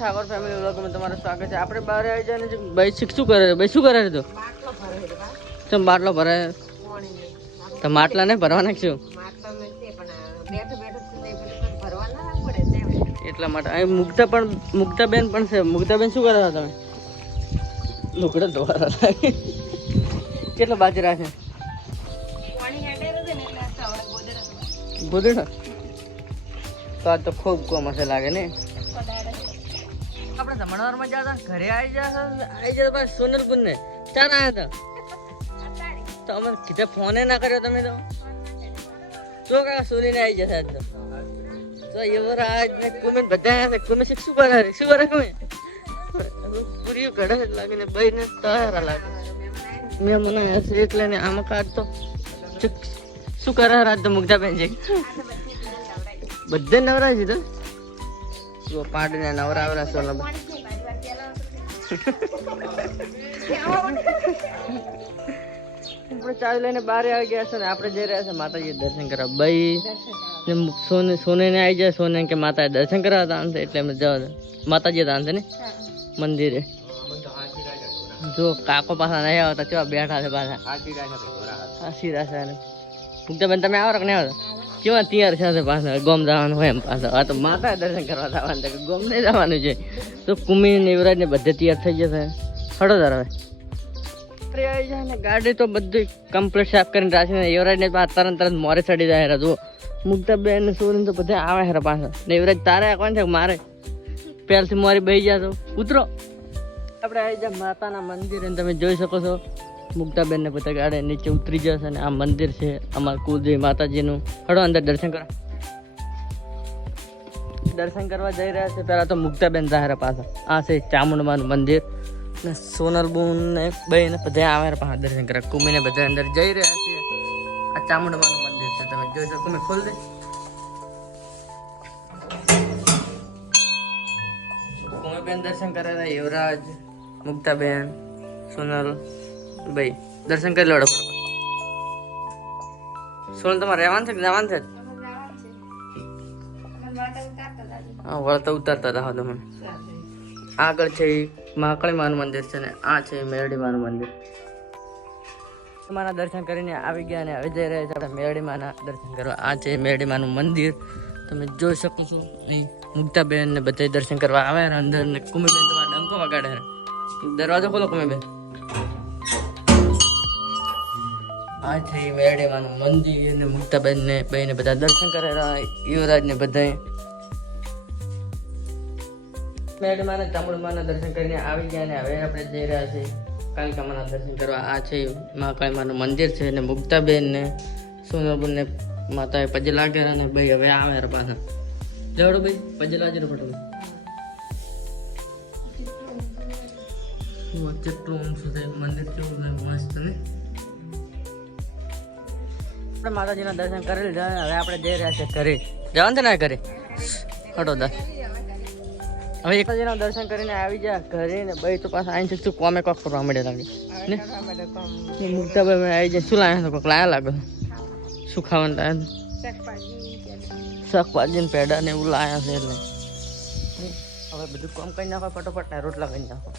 Thakor family વ્લોગમાં તમારું સ્વાગત છે. આપણે બહાર આવી જાય ને ભાઈ, શીખ શું કરે છે? ભાઈ, શું કરે છે તો? બાટલો ભરાય? તો માટલા ને ભરવાના શું? એટલા માટે. અહીં મુગ્ધા પણ મુગ્ધા બેન પણ છે. મુગ્ધા બેન શું કરો તમે? લુગડા ધોવાના કેટલો બાજરા રાખે ગોદડા. તો આ તો ખૂબ કોમર્સ લાગે ને? આપણે જમણવારમાં ગયા હતા, ઘરે આવી જા આવી ગયા ભાઈ સોનલપુર ને ચાર આવ્યા હતા. તો અમે કીધે ફોને ના કર્યો તમે તો. જો કાકા, સોનીને આવી જશે આજ તો તો યુવરાજ ને કુમેન બધા આવ્યા છે કુમે શું કરે? શું કરે કુમે પૂરી ઘડે લાગીને લાગે ને ભાઈ ને તારા લાગે. મેં મને હશે એટલે ને આમાં કાઢ તો. શું કરે રાત તો મુગ્ધા બેન છે બધે નવરા છે તો જો પાડીને નવરાવરા સોનલ આપણે ચાવી લઈને બહાર આવી ગયા છે ને આપણે જઈ રહ્યા છે માતાજી દર્શન કરવા. ભાઈ સોને સોને ને આવી જાય સોને કે માતા દર્શન કરવા હતા એટલે અમે જવા માતાજી હતા ને? મંદિરે. જો કાકો પાછા નહીં આવતા ચો બેઠા છે પાછા. હાસી રાશા ને બેન તમે આવો કે નહીં આવતા? કેવા તૈયાર થશે પાછા? ગોમ જવાનું હોય એમ પાછા. આ તો માતા દર્શન કરવા જવાનું છે ગોમ નહીં જવાનું છે? તો કુમી ને યુવરાજ ને બધે તૈયાર થઈ જશે હડો દર હવે. ગાડી તો બધી કમ્પ્લીટ સાફ કરીને રાખીને યુવરાજ ને પાછા તરત તરત મોરે ચડી જાય હેરા. જુઓ. મુક્તા બેન ને સુરન તો બધા આવે હેરા પાછા. ને યુવરાજ તારે કોણ છે? મારે. પહેલથી મોરી બેસી જાય તો ઉતરો આપણે આવી જાય માતાના મંદિરે તમે જોઈ શકો છો. મુક્તાબેન બધા ગાડે નીચે ઉતરી જશે અને આ મંદિર છે અમારા કુલદેવી માતાજીનું. હળો અંદર દર્શન કરો. દર્શન કરવા જઈ રહ્યા છે, પહેલાં તો મુક્તાબેન જાહેર પાછા. આ છે ચામુંડમાનું મંદિર. ને સોનલબુન ને બે ને બધા આવે પાસે દર્શન કરવા. કુમીને બધા અંદર જઈ રહ્યા છે. આ ચામુંડમાનું મંદિર છે, તમે જોઈ શકો. કુમી ખોલ દે. કુમીબેન દર્શન કરે યુવરાજ, મુક્તાબેન, સોનલ. ભાઈ, દર્શન કરી લો ફટાફટ. સોન તમારે રહેવાનું છે કે જવાનું છે? હા, વળતા ઉતારતા રહો તમે. આગળ છે એ મહાકાળી મંદિર છે ને, આ છે મેરડીમાનું મેરડી માનું મંદિર. માના દર્શન કરીને આવી ગયા અને હવે જઈ રહ્યા છે આપણે મેરડી દર્શન કરવા. આ છે મેરડી માનું મંદિર. તમે જોઈ શકો છો અહીં મુક્તાબેન ને બધા દર્શન કરવા આવે ને, અંદર ને કુમીબેન તમારા ડંકો વગાડે દરવાજો ખોલો કુમીબેન આ છે ઈ મંદિર ને મુક્તાબેનને ને ભાઈ બધા દર્શન કરેલા યુવરાજ ને બધા મેરડી માના ચામુંડ માના દર્શન કરીને આવી ગયા ને હવે આપણે જઈ રહ્યા છીએ કાલિકા માના દર્શન કરવા. આ છે મહાકાળી માનું મંદિર છે ને મુક્તાબેનને ને સોનાબુન ને માતાએ પજે લાગેલા ને ભાઈ હવે આવે પાછા. જવડો ભાઈ પજે લાજે ફટો કેટલું ઊંચું છે મંદિર કેવું છે મસ્ત ને? આપણે માતાજીના દર્શન કરી લીધા હવે આપણે જઈ રહ્યા છે ઘરે. જવાનું ને ઘરે. હટો દા. હવે એકજીના દર્શન કરીને આવી ગયા ઘરે ને ભાઈ તો પાછા આઈને શું કોમે કોક કરવા મળે લાગે ને? મુક્તાભાઈ આવી જાય શું લાયા કોક લાયા લાગે? શું ખાવાનું લાયા શાકભાજી ને પેડા ને એવું લાયા છે એટલે. હવે બધું કામ કરી નાખો, ફટોફટ ને રોટલા કરી નાખો.